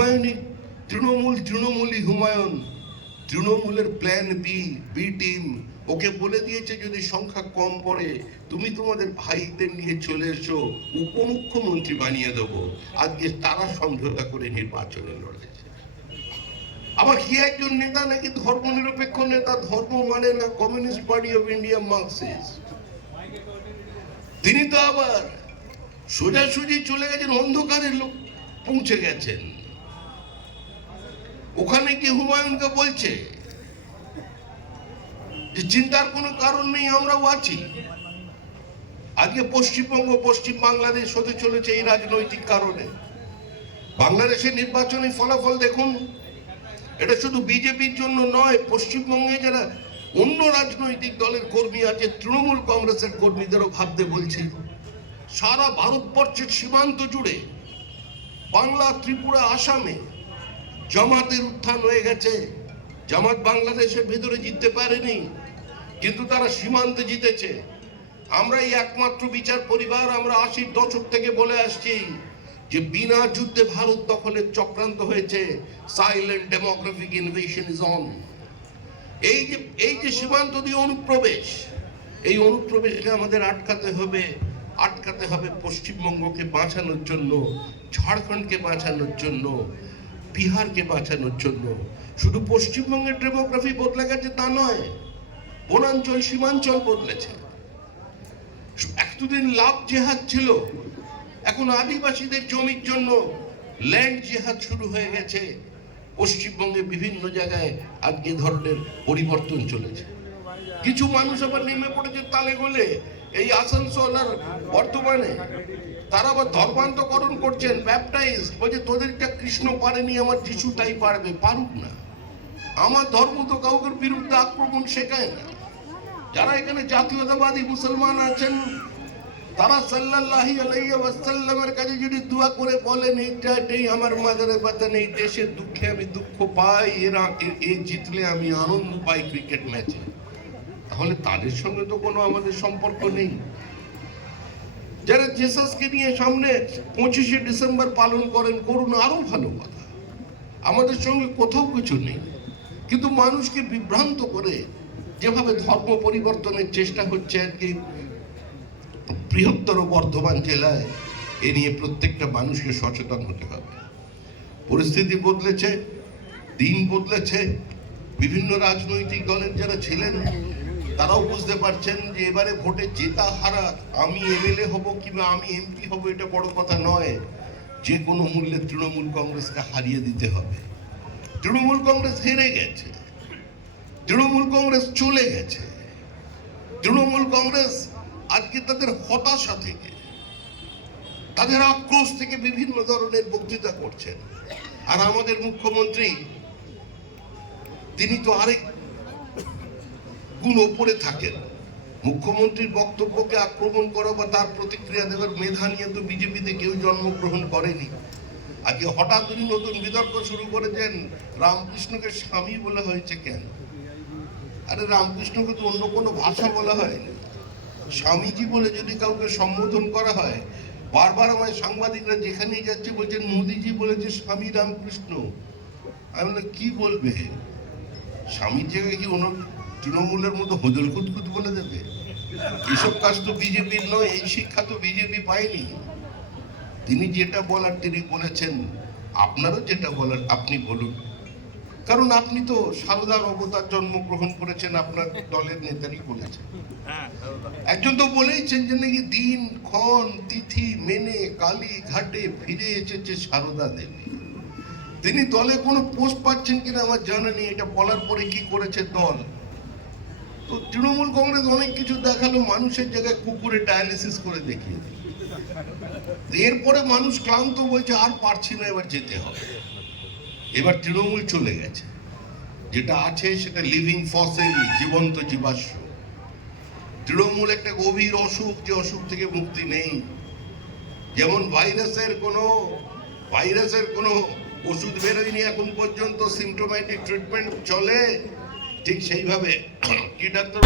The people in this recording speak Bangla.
হুমায়ুনই তৃণমূলই হুমায়ুন। তৃণমূলের প্ল্যান বি টিম ওকে বলে দিয়েছে যদি সংখ্যা কম পড়ে তুমি তোমাদের ভাইদের নিয়ে চলে এসো, উপমুখ্যমন্ত্রী বানিয়ে দেবো। আজকে তারা সমঝোতা করে নির্বাচনে লড়েছে। আবার কি একজন নেতা নাকি ধর্মনিরপেক্ষ নেতা, ধর্ম মানে না, communist party of India Marxist, তিনি তো আবার সোজাসুজি চলে গেছেন, অন্ধকারের লোক পৌঁছে গেছেন। ওখানে কি হুমায়ুনকে বলছে যে চিন্তার কোনো কারণ নেই, আমরাও আছি। আজকে পশ্চিমবঙ্গ পশ্চিম বাংলাদেশ হতে চলেছে এই রাজনৈতিক কারণে। বাংলাদেশের নির্বাচনী ফলাফল দেখুন, এটা শুধু বিজেপির জন্য নয়, পশ্চিমবঙ্গে যারা অন্য রাজনৈতিক দলের কর্মী আছে, তৃণমূল কংগ্রেসের কর্মীদেরও ভাবতে বলছি। সারা ভারতবর্ষের সীমান্ত জুড়ে, বাংলা, ত্রিপুরা, আসামে জামাতের উত্থান হয়ে গেছে। জামাত বাংলাদেশের ভেতরে জিততে পারেনি, কিন্তু তারা সীমান্তে জিতেছে। আমরা এই একমাত্র বিচার পরিবার, আমরা 80-র দশক থেকে বলে আসছি যে বিনা যুদ্ধে ভারত দখলের চক্রান্ত হয়েছে। Silent demographic invasion is on. এই যে সীমান্ত দিয়ে অনুপ্রবেশ, এই অনুপ্রবেশকে আমাদের আটকাতে হবে পশ্চিমবঙ্গকে বাঁচানোর জন্য, ঝাড়খণ্ডকে বাঁচানোর জন্য, বিহারকে বাঁচানোর জন্য। শুধু পশ্চিমবঙ্গের ডেমোগ্রাফি বদলে গেছে তা নয়, বনাঞ্চল সীমাঞ্চল বদলেছে। এতদিন লাভ জেহাদ ছিল, এখন আদিবাসীদের জমির জন্য ল্যান্ড জেহাদ শুরু হয়ে গেছে। পশ্চিমবঙ্গে বিভিন্ন জায়গায় আজকে ধরনের পরিবর্তন চলেছে। কিছু মানুষ আবার নেমে পড়েছে তালে গোলে এই আসানসোল আর বর্তমানে, তারা আবার ধর্মান্তকরণ করছেন, ব্যাপটাইজ বলছে তোদেরটা কৃষ্ণ পারেনি, আমার যিশু তাই পারবে। পারুক না, আমার ধর্ম তো কাউকে বিরুদ্ধে আক্রমণ শেখায় না। যারা এখানে জাতীয়তাবাদী মুসলমান আছেন, তারা সাল্লাল্লাহু আলাইহি ওয়াসাল্লামের কাছে যদি দোয়া করে বলেন এইটাই আমার মাজারে বাতান, এই দেশের দুঃখে আমি দুঃখ পাই, এই জিতলে আমি আনন্দ পাই ক্রিকেট ম্যাচে, তাহলে তাদের সঙ্গে তো কোনো আমাদের সম্পর্ক নেই। যারা জেসাসকে নিয়ে সামনে 25শে ডিসেম্বর পালন করেন, করুন, আরো ভালো কথা, আমাদের সঙ্গে কোথাও কিছু নেই। কিন্তু মানুষকে বিভ্রান্ত করে যেভাবে ধর্ম পরিবর্তনের চেষ্টা হচ্ছে আজকে বৃহত্তর বর্ধমান জেলায়, এ নিয়ে প্রত্যেকটা মানুষকে সচেতন হতে হবে। পরিস্থিতি বদলেছে, দিন বদলেছে। বিভিন্ন রাজনৈতিক দলের যারা ছিলেন তারাও বুঝতে পারছেন যে এবারে ভোটে জেতা হারা, আমি এমএলএ হব কিংবা আমি এমপি হব, এটা বড় কথা নয়। যে কোনো মূল্যে তৃণমূল কংগ্রেসকে হারিয়ে দিতে হবে। তৃণমূল কংগ্রেস হেরে গেছে, তৃণমূল কংগ্রেস চলে গেছে। তৃণমূল কংগ্রেস আজকে তাদের হতাশা থেকে, তাদের আক্রোশ থেকে বিভিন্ন ধরনের বক্তৃতা করছেন। আর আমাদের মুখ্যমন্ত্রী, তিনি তো আরেক গুণ ওপরে থাকেন। মুখ্যমন্ত্রীর বক্তব্যকে আক্রমণ করা বা তার প্রতিক্রিয়া দেওয়ার মেধা নিয়ে তো বিজেপিতে কেউ জন্মগ্রহণ করেনি। আজকে হঠাৎ তিনি নতুন বিতর্ক শুরু করেছেন, রামকৃষ্ণকে স্বামী বলা হয়েছে কেন? আরে রামকৃষ্ণকে তো অন্য কোনো ভাষা বলা হয়নি। স্বামীজি বলে যদি কাউকে সম্বোধন করা হয়, বারবার আমায় সাংবাদিকরা যেখানেই যাচ্ছে বলছেন মোদিজি বলেছে স্বামী রামকৃষ্ণ। আমি বললাম কি বলবে, স্বামীর জায়গায় কি অন্য তৃণমূলের মতো হজল কুতকুত বলে দেবে? এসব কাজ তো বিজেপির নয়, এই শিক্ষা তো বিজেপি পায়নি। তিনি যেটা বলার তিনি বলেছেন, আপনারও যেটা বলার আপনি বলুন, কারণ আপনি তো সারদার অবতার জন্মগ্রহণ করেছেন, আপনার দলের নেতারই বলেছেন। একজন তো বলেইছেন যে নাকি দিন ক্ষণ তিথি মেনে কালী ঘাটে ফিরে এসেছে সারদা দেবী। তিনি দলে কোনো পোস্ট পাচ্ছেন কিনা আমার জানা নেই, এটা বলার পরে কি করেছে দল। তো তৃণমূল কংগ্রেস অনেক কিছু দেখালো, মানুষের জায়গায় কুকুরে ডায়ালিসিস করে দেখিয়ে দিল। এরপরে মানুষ ক্লান্ত, বলছে আর পারছি না, এবার যেতে হবে। এবার তৃণমূল চলে গেছে, যেটা আছে সেটা লিভিং ফসিল, জীবন্ত জীবাশ্ম। তৃণমূল একটা গভীর অসুখ, যে অসুখ থেকে মুক্তি নেই। যেমন ভাইরাসের কোনো ওষুধ বেরোয়নি এখন পর্যন্ত, সিমটোম্যাটিক ট্রিটমেন্ট চলে, ঠিক সেইভাবে কি ডাক্তার